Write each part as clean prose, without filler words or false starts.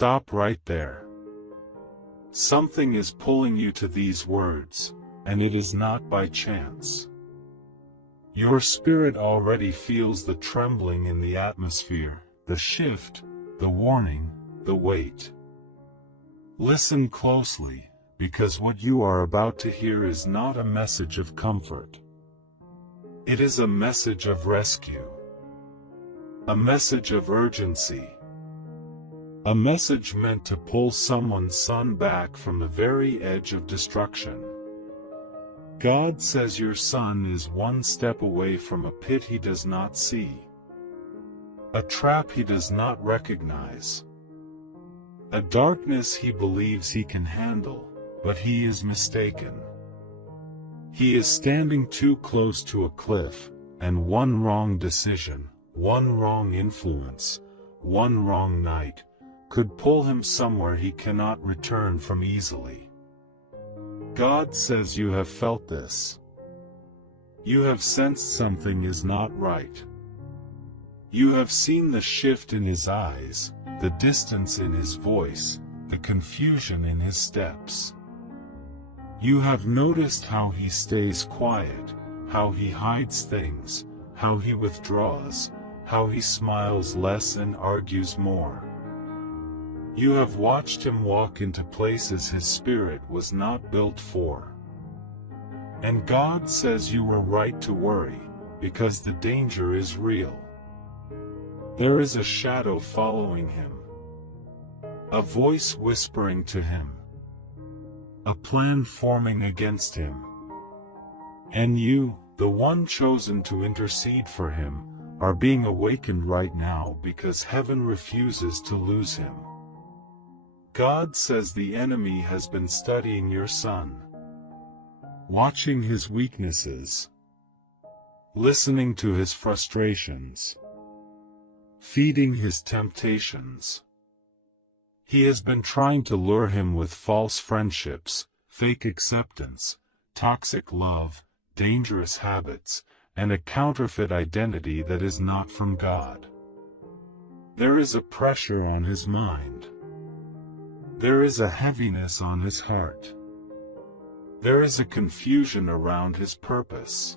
Stop right there. Something is pulling you to these words, and it is not by chance. Your spirit already feels the trembling in the atmosphere, the shift, the warning, the weight. Listen closely, because what you are about to hear is not a message of comfort. It is a message of rescue. A message of urgency. A message meant to pull someone's son back from the very edge of destruction. God says your son is one step away from a pit he does not see. A trap he does not recognize. A darkness he believes he can handle, but he is mistaken. He is standing too close to a cliff, and one wrong decision, one wrong influence, one wrong night, could pull him somewhere he cannot return from easily. God says you have felt this. You have sensed something is not right. You have seen the shift in his eyes, the distance in his voice, the confusion in his steps. You have noticed how he stays quiet, how he hides things, how he withdraws, how he smiles less and argues more. You have watched him walk into places his spirit was not built for. And God says you were right to worry, because the danger is real. There is a shadow following him. A voice whispering to him. A plan forming against him. And you, the one chosen to intercede for him, are being awakened right now because heaven refuses to lose him. God says the enemy has been studying your son, watching his weaknesses, listening to his frustrations, feeding his temptations. He has been trying to lure him with false friendships, fake acceptance, toxic love, dangerous habits, and a counterfeit identity that is not from God. There is a pressure on his mind. There is a heaviness on his heart. There is a confusion around his purpose.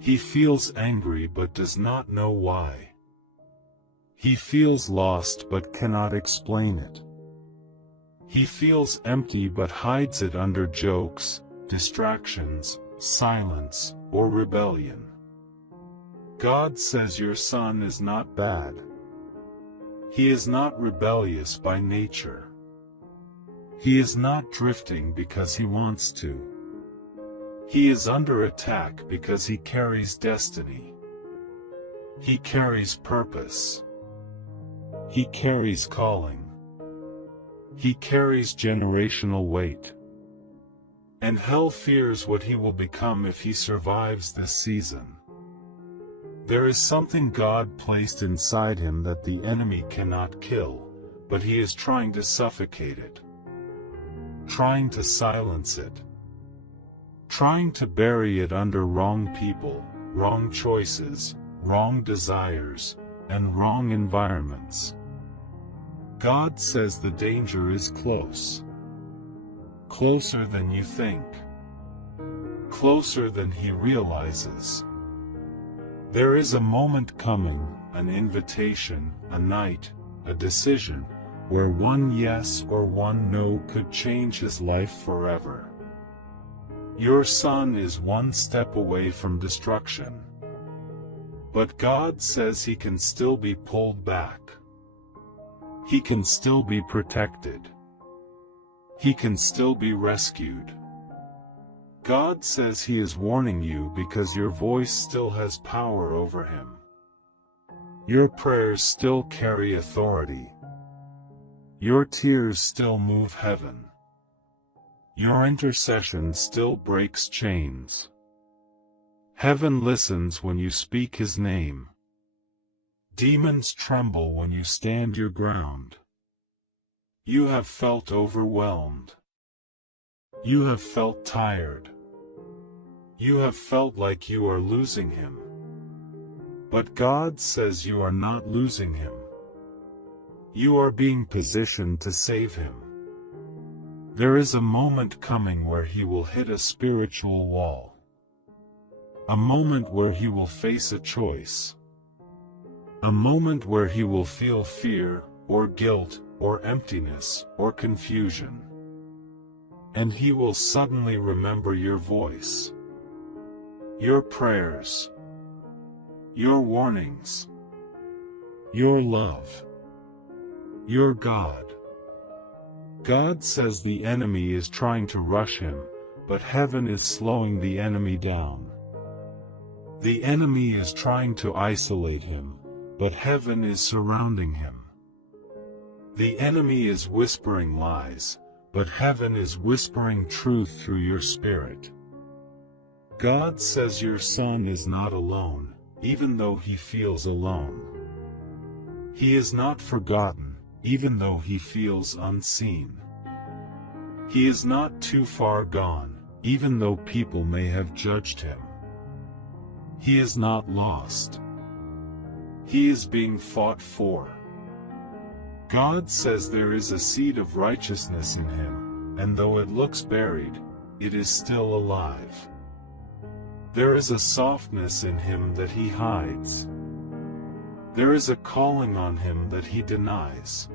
He feels angry but does not know why. He feels lost but cannot explain it. He feels empty but hides it under jokes, distractions, silence, or rebellion. God says your son is not bad. He is not rebellious by nature. He is not drifting because he wants to. He is under attack because he carries destiny. He carries purpose. He carries calling. He carries generational weight. And hell fears what he will become if he survives this season. There is something God placed inside him that the enemy cannot kill, but he is trying to suffocate it. Trying to silence it. Trying to bury it under wrong people, wrong choices, wrong desires, and wrong environments. God says the danger is close. Closer than you think. Closer than he realizes. There is a moment coming, an invitation, a night, a decision, where one yes or one no could change his life forever. Your son is one step away from destruction. But God says he can still be pulled back. He can still be protected. He can still be rescued. God says he is warning you because your voice still has power over him. Your prayers still carry authority. Your tears still move heaven. Your intercession still breaks chains. Heaven listens when you speak his name. Demons tremble when you stand your ground. You have felt overwhelmed. You have felt tired. You have felt like you are losing him. But God says you are not losing him. You are being positioned to save him. There is a moment coming where he will hit a spiritual wall. A moment where he will face a choice. A moment where he will feel fear, or guilt, or emptiness, or confusion. And he will suddenly remember your voice, your prayers, your warnings, your love, your God. God says the enemy is trying to rush him, but heaven is slowing the enemy down. The enemy is trying to isolate him, but heaven is surrounding him. The enemy is whispering lies, but heaven is whispering truth through your spirit. God says your son is not alone, even though he feels alone. He is not forgotten, even though he feels unseen. He is not too far gone, even though people may have judged him. He is not lost. He is being fought for. God says there is a seed of righteousness in him, and though it looks buried, it is still alive. There is a softness in him that he hides. There is a calling on him that he denies.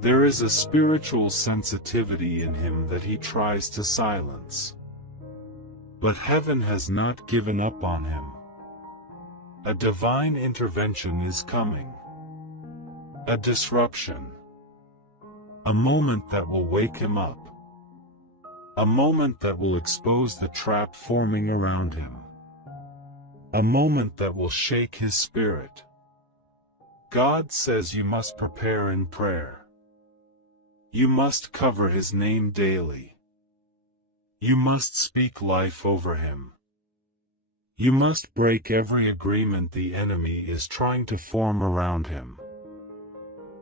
There is a spiritual sensitivity in him that he tries to silence. But heaven has not given up on him. A divine intervention is coming. A disruption. A moment that will wake him up. A moment that will expose the trap forming around him. A moment that will shake his spirit. God says you must prepare in prayer. You must cover his name daily. You must speak life over him. You must break every agreement the enemy is trying to form around him.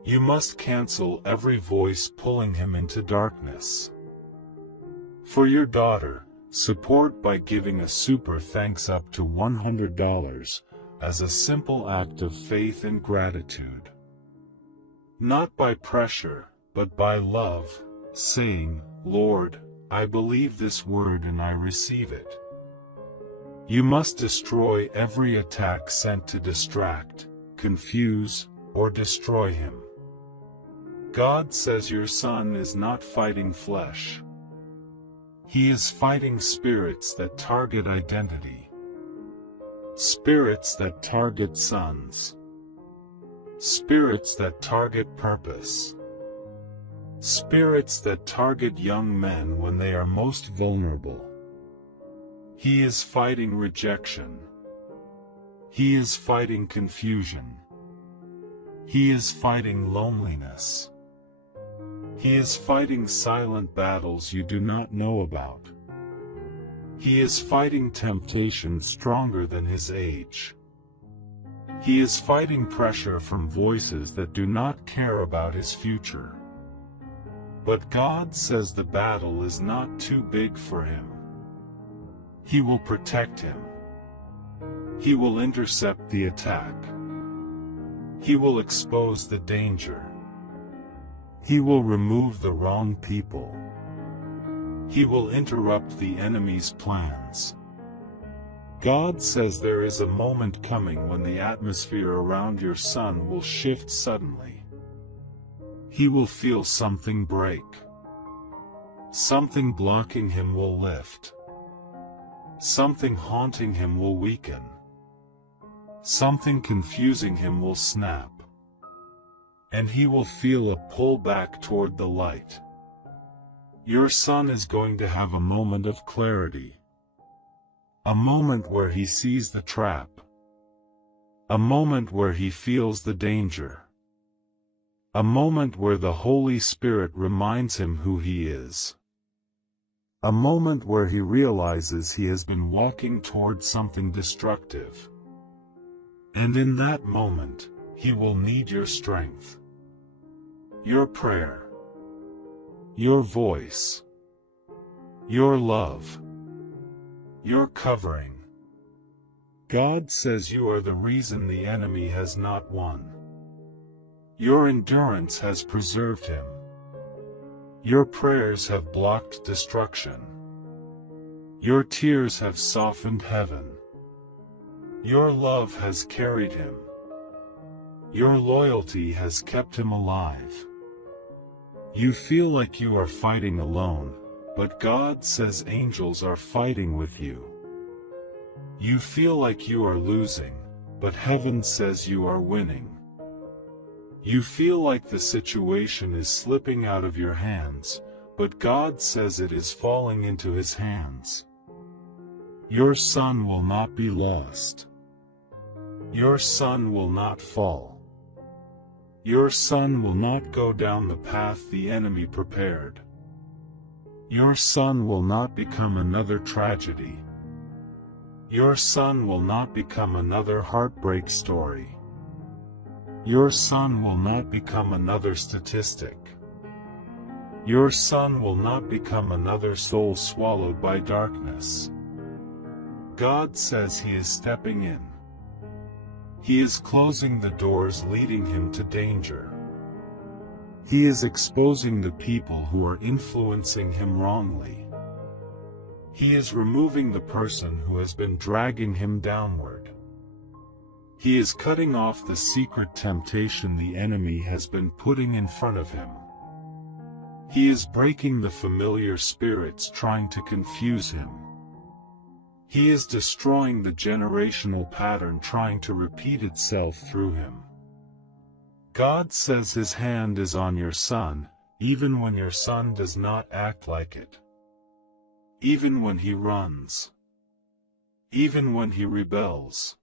You must cancel every voice pulling him into darkness. For your daughter, support by giving a super thanks up to $100 as a simple act of faith and gratitude. Not by pressure, but by love, saying, Lord, I believe this word and I receive it. You must destroy every attack sent to distract, confuse, or destroy him. God says your son is not fighting flesh. He is fighting spirits that target identity. Spirits that target sons. Spirits that target purpose. Spirits that target young men when they are most vulnerable. He is fighting rejection. He is fighting confusion. He is fighting loneliness. He is fighting silent battles you do not know about. He is fighting temptation stronger than his age. He is fighting pressure from voices that do not care about his future. But God says the battle is not too big for him. He will protect him. He will intercept the attack. He will expose the danger. He will remove the wrong people. He will interrupt the enemy's plans. God says there is a moment coming when the atmosphere around your son will shift suddenly. He will feel something break. Something blocking him will lift. Something haunting him will weaken. Something confusing him will snap. And he will feel a pull back toward the light. Your son is going to have a moment of clarity. A moment where he sees the trap. A moment where he feels the danger. A moment where the Holy Spirit reminds him who he is. A moment where he realizes he has been walking toward something destructive. And in that moment, he will need your strength. Your prayer. Your voice. Your love. Your covering. God says you are the reason the enemy has not won. Your endurance has preserved him. Your prayers have blocked destruction. Your tears have softened heaven. Your love has carried him. Your loyalty has kept him alive. You feel like you are fighting alone, but God says angels are fighting with you. You feel like you are losing, but heaven says you are winning. You feel like the situation is slipping out of your hands, but God says it is falling into his hands. Your son will not be lost. Your son will not fall. Your son will not go down the path the enemy prepared. Your son will not become another tragedy. Your son will not become another heartbreak story. Your son will not become another statistic. Your son will not become another soul swallowed by darkness. God says he is stepping in. He is closing the doors leading him to danger. He is exposing the people who are influencing him wrongly. He is removing the person who has been dragging him downward. He is cutting off the secret temptation the enemy has been putting in front of him. He is breaking the familiar spirits trying to confuse him. He is destroying the generational pattern trying to repeat itself through him. God says his hand is on your son, even when your son does not act like it. Even when he runs. Even when he rebels.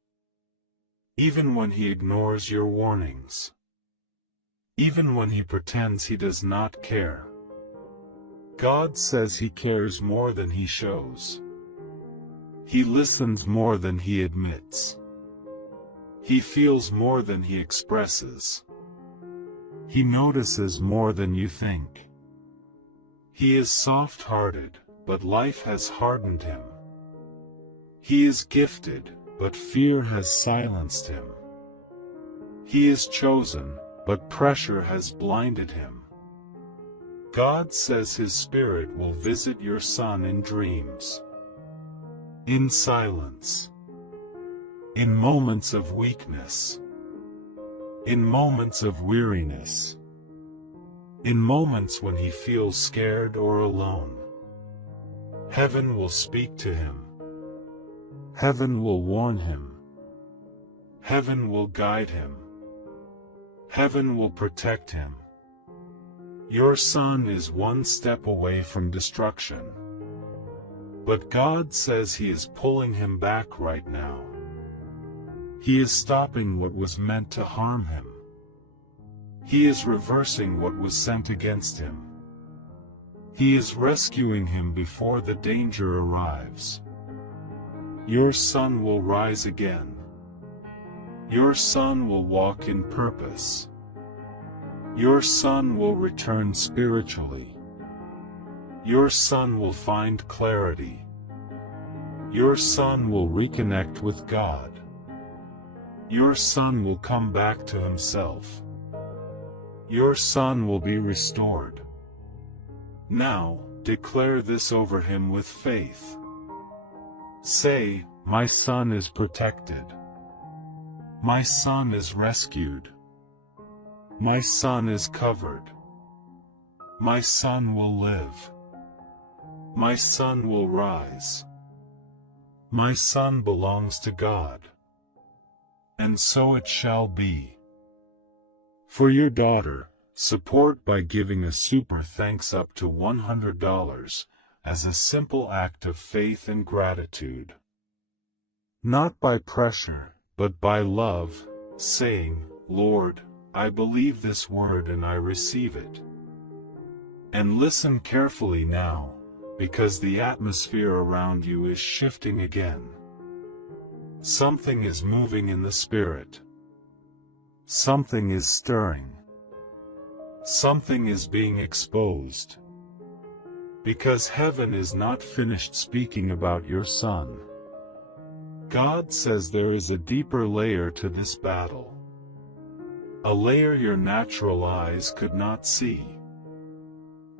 Even when he ignores your warnings. Even when he pretends he does not care. God says he cares more than he shows. He listens more than he admits. He feels more than he expresses. He notices more than you think. He is soft-hearted, but life has hardened him. He is gifted, but fear has silenced him. He is chosen, but pressure has blinded him. God says his spirit will visit your son in dreams. In silence. In moments of weakness. In moments of weariness. In moments when he feels scared or alone. Heaven will speak to him. Heaven will warn him. Heaven will guide him. Heaven will protect him. Your son is one step away from destruction. But God says he is pulling him back right now. He is stopping what was meant to harm him. He is reversing what was sent against him. He is rescuing him before the danger arrives. Your son will rise again. Your son will walk in purpose. Your son will return spiritually. Your son will find clarity. Your son will reconnect with God. Your son will come back to himself. Your son will be restored. Now, declare this over him with faith. Say, my son is protected. My son is rescued. My son is covered. My son will live. My son will rise. My son belongs to God. And so it shall be. For your daughter, support by giving a super thanks up to $100 as a simple act of faith and gratitude. Not by pressure, but by love, saying, Lord, I believe this word and I receive it. And listen carefully now, because the atmosphere around you is shifting again. Something is moving in the spirit. Something is stirring. Something is being exposed. Because heaven is not finished speaking about your son. God says there is a deeper layer to this battle. A layer your natural eyes could not see.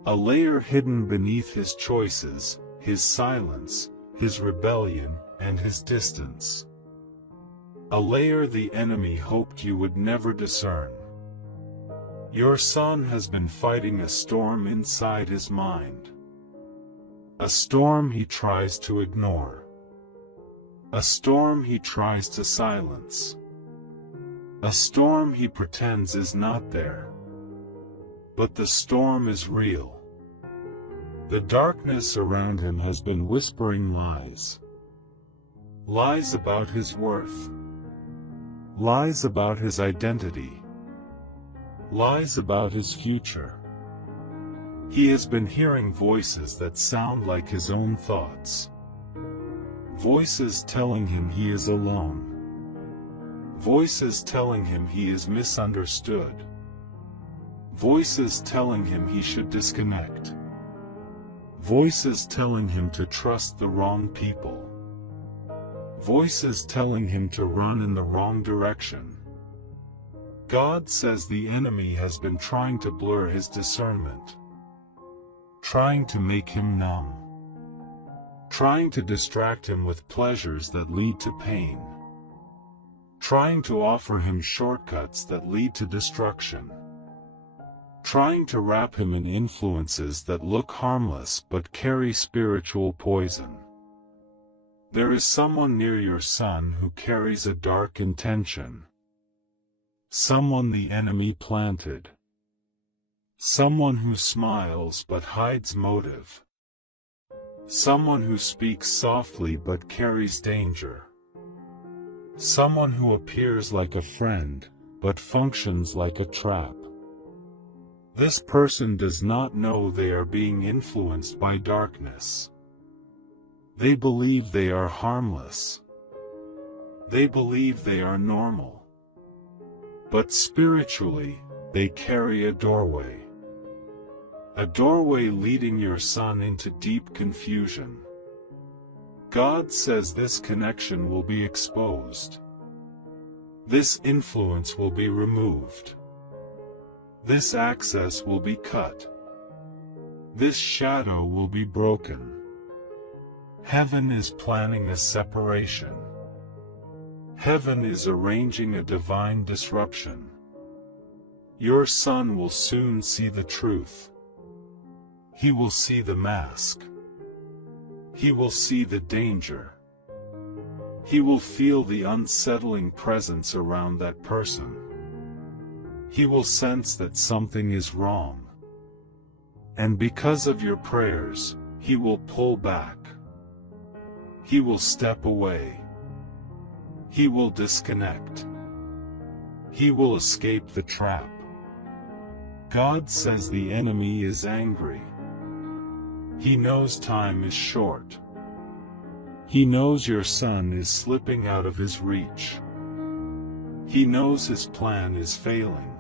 A layer hidden beneath his choices, his silence, his rebellion, and his distance. A layer the enemy hoped you would never discern. Your son has been fighting a storm inside his mind. A storm he tries to ignore. A storm he tries to silence. A storm he pretends is not there. But the storm is real. The darkness around him has been whispering lies. Lies about his worth. Lies about his identity. Lies about his future. He has been hearing voices that sound like his own thoughts. Voices telling him he is alone. Voices telling him he is misunderstood. Voices telling him he should disconnect. Voices telling him to trust the wrong people. Voices telling him to run in the wrong direction. God says the enemy has been trying to blur his discernment. Trying to make him numb. Trying to distract him with pleasures that lead to pain. Trying to offer him shortcuts that lead to destruction. Trying to wrap him in influences that look harmless but carry spiritual poison. There is someone near your son who carries a dark intention. Someone the enemy planted. Someone who smiles but hides motive. Someone who speaks softly but carries danger. Someone who appears like a friend, but functions like a trap. This person does not know they are being influenced by darkness. They believe they are harmless. They believe they are normal. But spiritually, they carry a doorway. A doorway leading your son into deep confusion. God says this connection will be exposed. This influence will be removed. This access will be cut. This shadow will be broken. Heaven is planning a separation. Heaven is arranging a divine disruption. Your son will soon see the truth. He will see the mask. He will see the danger. He will feel the unsettling presence around that person. He will sense that something is wrong. And because of your prayers, he will pull back. He will step away. He will disconnect. He will escape the trap. God says the enemy is angry. He knows time is short. He knows your son is slipping out of his reach. He knows his plan is failing.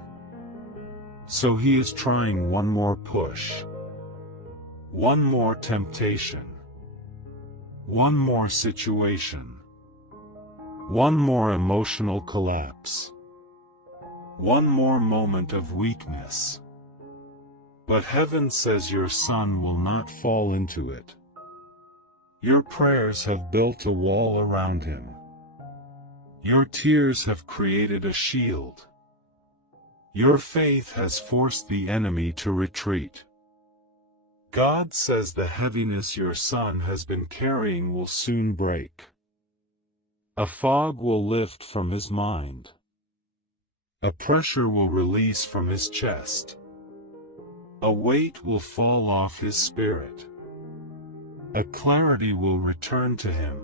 So he is trying one more push. One more temptation. One more situation. One more emotional collapse. One more moment of weakness. But heaven says your son will not fall into it. Your prayers have built a wall around him. Your tears have created a shield. Your faith has forced the enemy to retreat. God says the heaviness your son has been carrying will soon break. A fog will lift from his mind. A pressure will release from his chest. A weight will fall off his spirit. A clarity will return to him.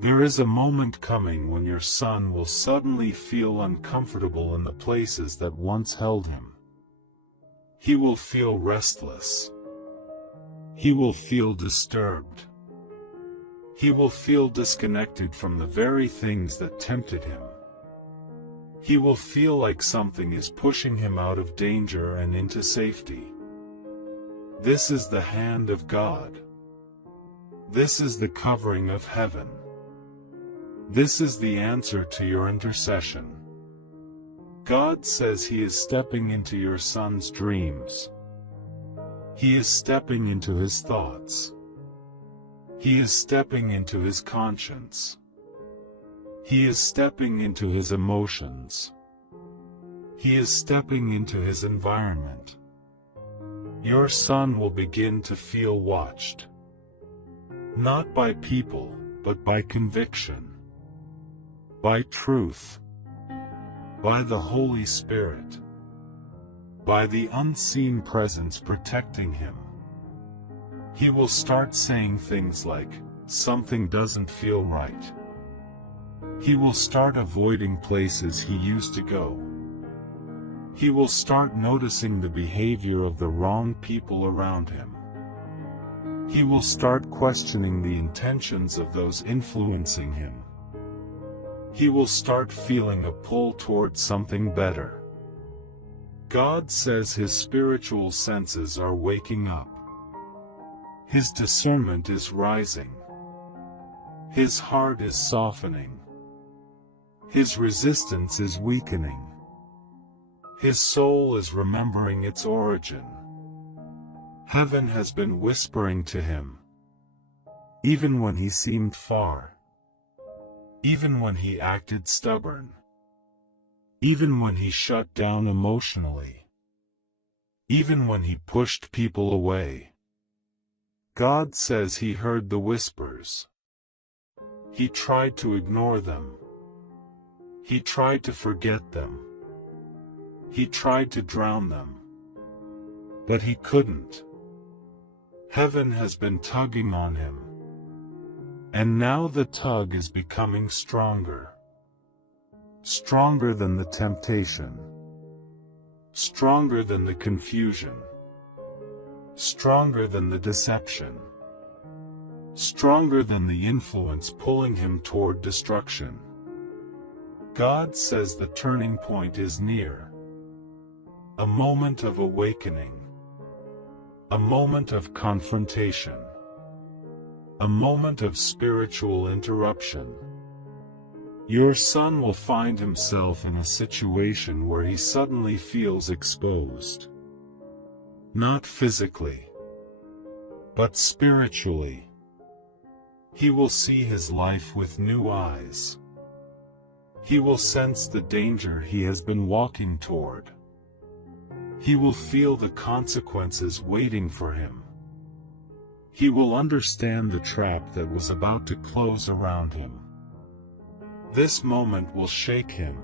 There is a moment coming when your son will suddenly feel uncomfortable in the places that once held him. He will feel restless. He will feel disturbed. He will feel disconnected from the very things that tempted him. He will feel like something is pushing him out of danger and into safety. This is the hand of God. This is the covering of heaven. This is the answer to your intercession. God says He is stepping into your son's dreams. He is stepping into his thoughts. He is stepping into his conscience. He is stepping into his emotions. He is stepping into his environment. Your son will begin to feel watched. Not by people, but by conviction. By truth. By the Holy Spirit. By the unseen presence protecting him. He will start saying things like, "Something doesn't feel right." He will start avoiding places he used to go. He will start noticing the behavior of the wrong people around him. He will start questioning the intentions of those influencing him. He will start feeling a pull towards something better. God says his spiritual senses are waking up. His discernment is rising. His heart is softening. His resistance is weakening. His soul is remembering its origin. Heaven has been whispering to him. Even when he seemed far. Even when he acted stubborn. Even when he shut down emotionally. Even when he pushed people away. God says he heard the whispers. He tried to ignore them. He tried to forget them. He tried to drown them. But he couldn't. Heaven has been tugging on him. And now the tug is becoming stronger. Stronger than the temptation. Stronger than the confusion. Stronger than the deception. Stronger than the influence pulling him toward destruction. God says the turning point is near. A moment of awakening. A moment of confrontation. A moment of spiritual interruption. Your son will find himself in a situation where he suddenly feels exposed. Not physically, but spiritually. He will see his life with new eyes. He will sense the danger he has been walking toward. He will feel the consequences waiting for him. He will understand the trap that was about to close around him. This moment will shake him.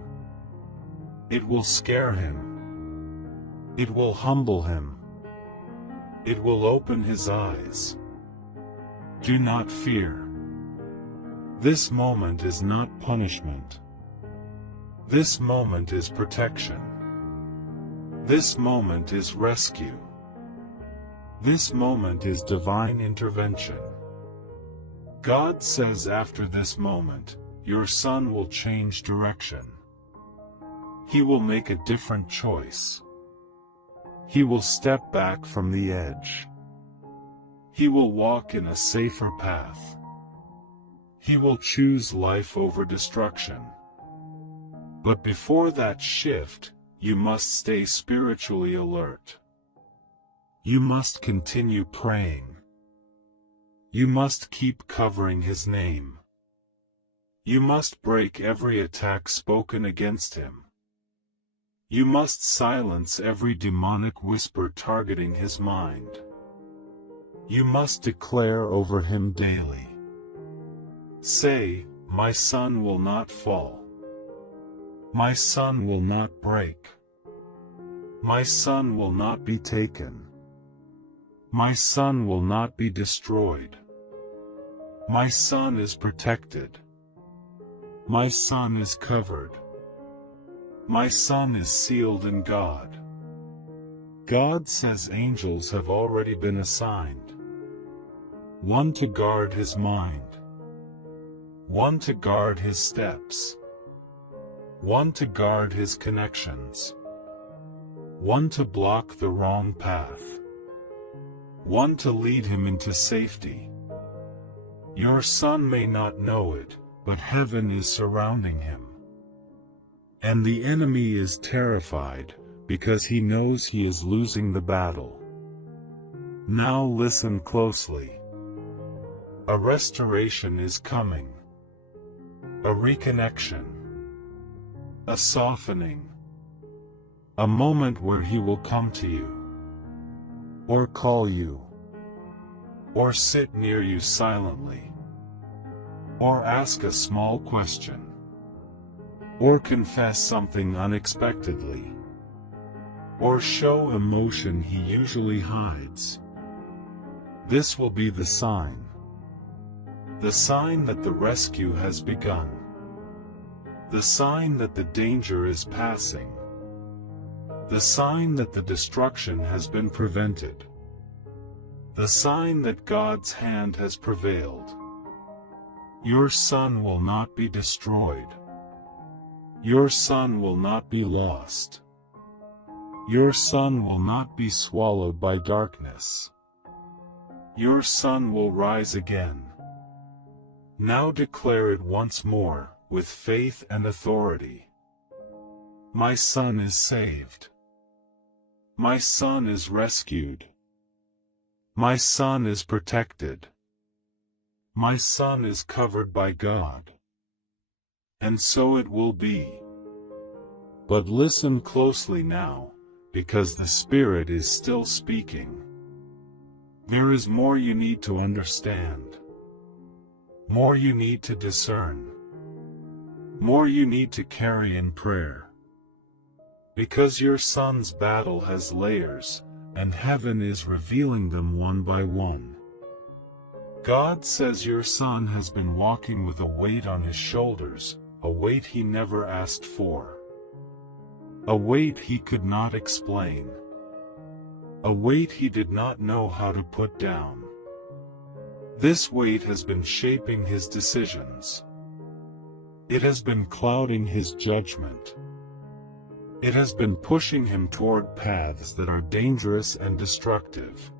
It will scare him. It will humble him. It will open his eyes. Do not fear. This moment is not punishment. This moment is protection. This moment is rescue. This moment is divine intervention. God says after this moment, your son will change direction. He will make a different choice. He will step back from the edge. He will walk in a safer path. He will choose life over destruction. But before that shift, you must stay spiritually alert. You must continue praying. You must keep covering his name. You must break every attack spoken against him. You must silence every demonic whisper targeting his mind. You must declare over him daily. Say, "My son will not fall. My son will not break. My son will not be taken. My son will not be destroyed. My son is protected. My son is covered. My son is sealed in God." God says angels have already been assigned. One to guard his mind. One to guard his steps. One to guard his connections. One to block the wrong path. One to lead him into safety. Your son may not know it, but heaven is surrounding him. And the enemy is terrified, because he knows he is losing the battle. Now listen closely. A restoration is coming. A reconnection. A softening. A moment where he will come to you, or call you, or sit near you silently, or ask a small question, or confess something unexpectedly, or show emotion he usually hides. This will be the sign that the rescue has begun, the sign that the danger is passing, the sign that the destruction has been prevented, the sign that God's hand has prevailed. Your son will not be destroyed. Your son will not be lost. Your son will not be swallowed by darkness. Your son will rise again. Now declare it once more, with faith and authority. My son is saved. My son is rescued. My son is protected. My son is covered by God. And so it will be. But listen closely now, because the Spirit is still speaking. There is more you need to understand. More you need to discern. More you need to carry in prayer. Because your son's battle has layers, and heaven is revealing them one by one. God says your son has been walking with a weight on his shoulders, a weight he never asked for. A weight he could not explain. A weight he did not know how to put down. This weight has been shaping his decisions. It has been clouding his judgment. It has been pushing him toward paths that are dangerous and destructive.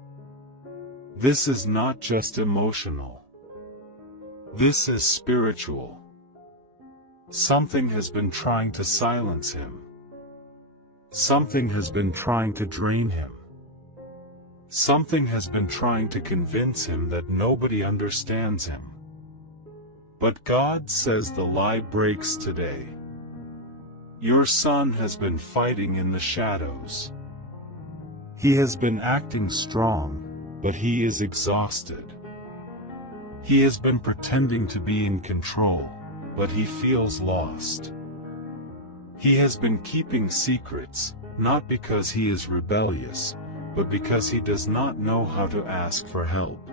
This is not just emotional. This is spiritual. Something has been trying to silence him. Something has been trying to drain him. Something has been trying to convince him that nobody understands him. But God says the lie breaks today. Your son has been fighting in the shadows. He has been acting strong, but he is exhausted. He has been pretending to be in control, but he feels lost. He has been keeping secrets, not because he is rebellious, but because he does not know how to ask for help.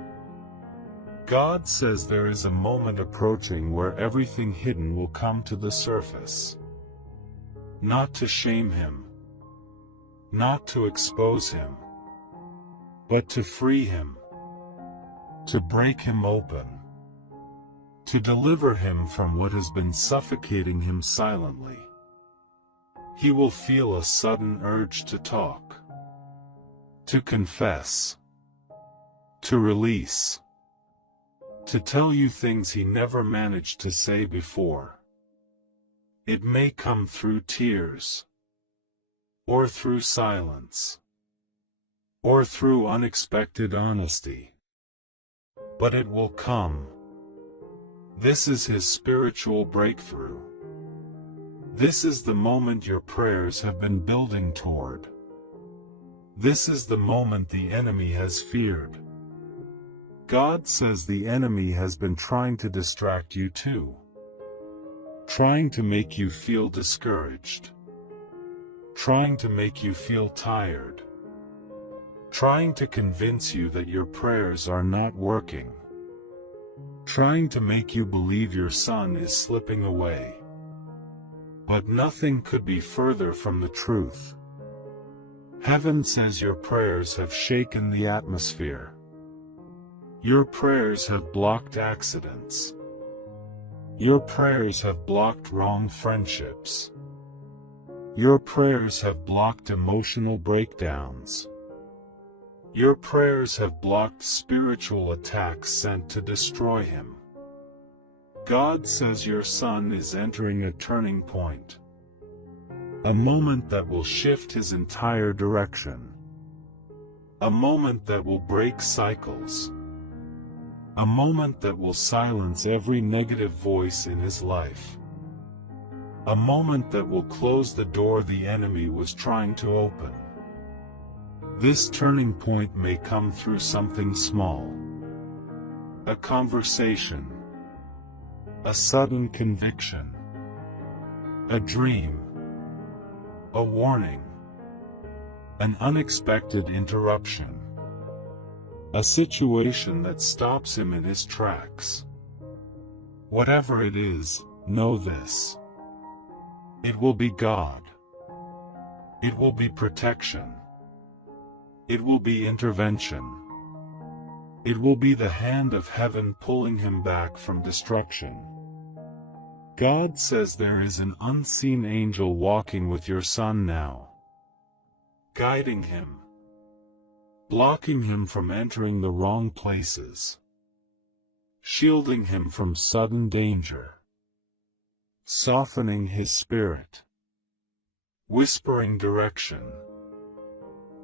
God says there is a moment approaching where everything hidden will come to the surface. Not to shame him, not to expose him, but to free him, to break him open, to deliver him from what has been suffocating him silently. He will feel a sudden urge to talk, to confess, to release, to tell you things he never managed to say before. It may come through tears, or through silence, or through unexpected honesty. But it will come. This is his spiritual breakthrough. This is the moment your prayers have been building toward. This is the moment the enemy has feared. God says the enemy has been trying to distract you too. Trying to make you feel discouraged. Trying to make you feel tired. Trying to convince you that your prayers are not working. Trying to make you believe your son is slipping away. But nothing could be further from the truth. Heaven says your prayers have shaken the atmosphere. Your prayers have blocked accidents. Your prayers have blocked wrong friendships. Your prayers have blocked emotional breakdowns. Your prayers have blocked spiritual attacks sent to destroy him. God says your son is entering a turning point. A moment that will shift his entire direction. A moment that will break cycles. A moment that will silence every negative voice in his life. A moment that will close the door the enemy was trying to open. This turning point may come through something small. A conversation. A sudden conviction. A dream. A warning. An unexpected interruption. A situation that stops him in his tracks. Whatever it is, know this. It will be God. It will be protection. It will be intervention. It will be the hand of heaven pulling him back from destruction. God says there is an unseen angel walking with your son now, guiding him, blocking him from entering the wrong places, shielding him from sudden danger, softening his spirit, whispering direction,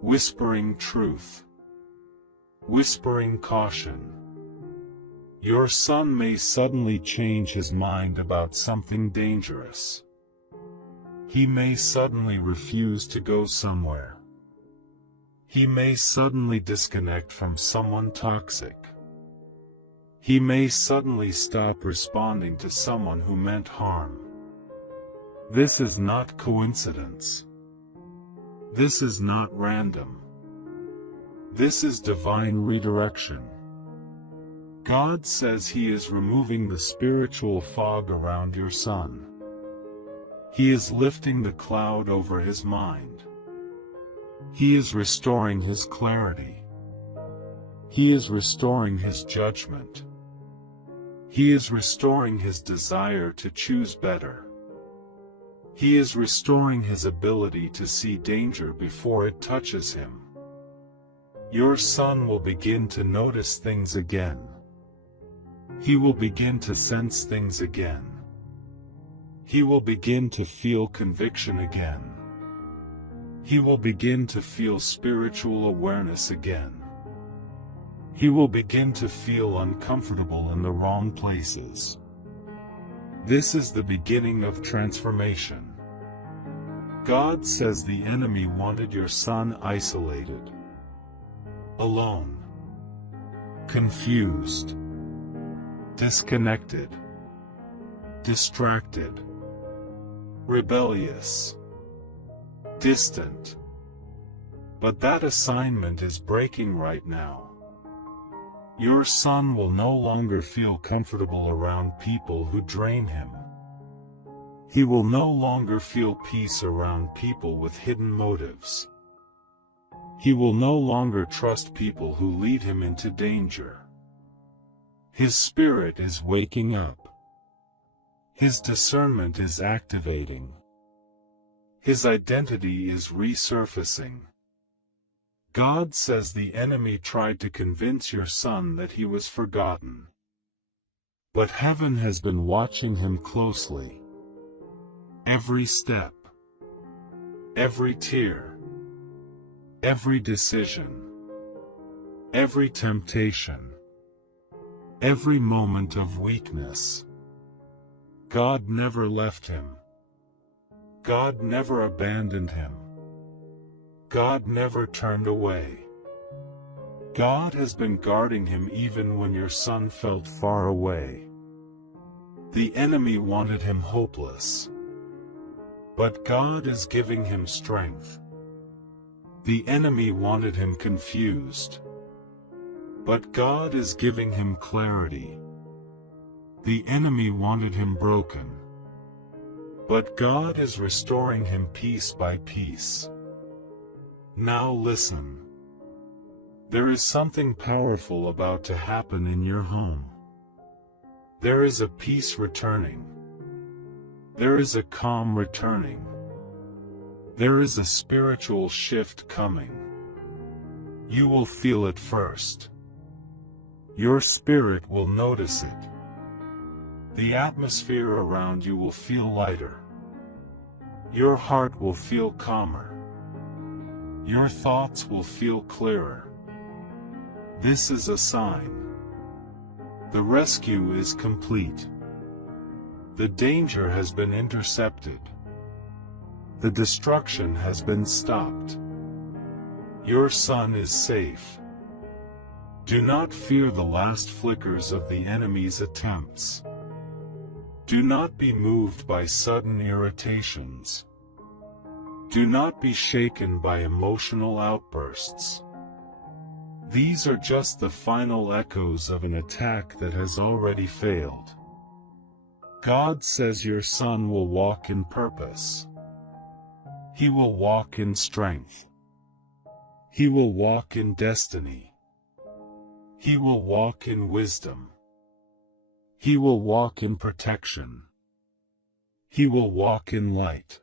whispering truth, whispering caution. Your son may suddenly change his mind about something dangerous. He may suddenly refuse to go somewhere. He may suddenly disconnect from someone toxic. He may suddenly stop responding to someone who meant harm. This is not coincidence. This is not random. This is divine redirection. God says He is removing the spiritual fog around your son. He is lifting the cloud over his mind. He is restoring his clarity. He is restoring his judgment. He is restoring his desire to choose better. He is restoring his ability to see danger before it touches him. Your son will begin to notice things again. He will begin to sense things again. He will begin to feel conviction again. He will begin to feel spiritual awareness again. He will begin to feel uncomfortable in the wrong places. This is the beginning of transformation. God says the enemy wanted your son isolated, alone, confused, disconnected, distracted, rebellious, distant. But that assignment is breaking right now. Your son will no longer feel comfortable around people who drain him. He will no longer feel peace around people with hidden motives. He will no longer trust people who lead him into danger. His spirit is waking up. His discernment is activating. His identity is resurfacing. God says the enemy tried to convince your son that he was forgotten. But heaven has been watching him closely. Every step, every tear, every decision, every temptation, every moment of weakness. God never left him. God never abandoned him. God never turned away. God has been guarding him even when your son felt far away. The enemy wanted him hopeless. But God is giving him strength. The enemy wanted him confused. But God is giving him clarity. The enemy wanted him broken. But God is restoring him piece by piece. Now listen. There is something powerful about to happen in your home. There is a peace returning. There is a calm returning. There is a spiritual shift coming. You will feel it first. Your spirit will notice it. The atmosphere around you will feel lighter. Your heart will feel calmer. Your thoughts will feel clearer. This is a sign. The rescue is complete. The danger has been intercepted. The destruction has been stopped. Your son is safe. Do not fear the last flickers of the enemy's attempts. Do not be moved by sudden irritations. Do not be shaken by emotional outbursts. These are just the final echoes of an attack that has already failed. God says your son will walk in purpose. He will walk in strength. He will walk in destiny. He will walk in wisdom. He will walk in protection. He will walk in light.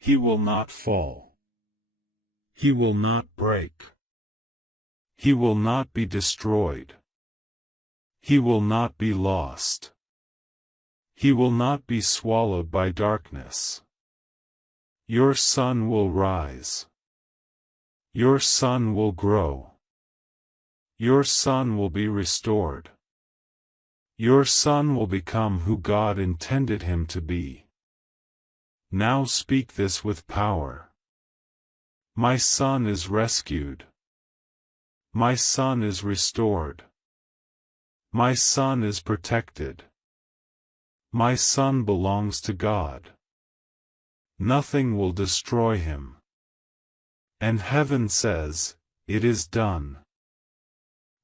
He will not fall. He will not break. He will not be destroyed. He will not be lost. He will not be swallowed by darkness. Your son will rise. Your son will grow. Your son will be restored. Your son will become who God intended him to be. Now speak this with power. My son is rescued. My son is restored. My son is protected. My son belongs to God. Nothing will destroy him. And heaven says, it is done.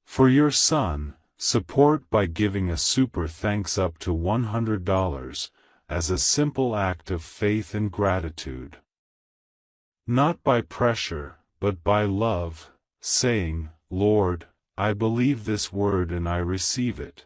For your son, support by giving a super thanks up to $100 as a simple act of faith and gratitude. Not by pressure, but by love, saying, Lord, I believe this word and I receive it.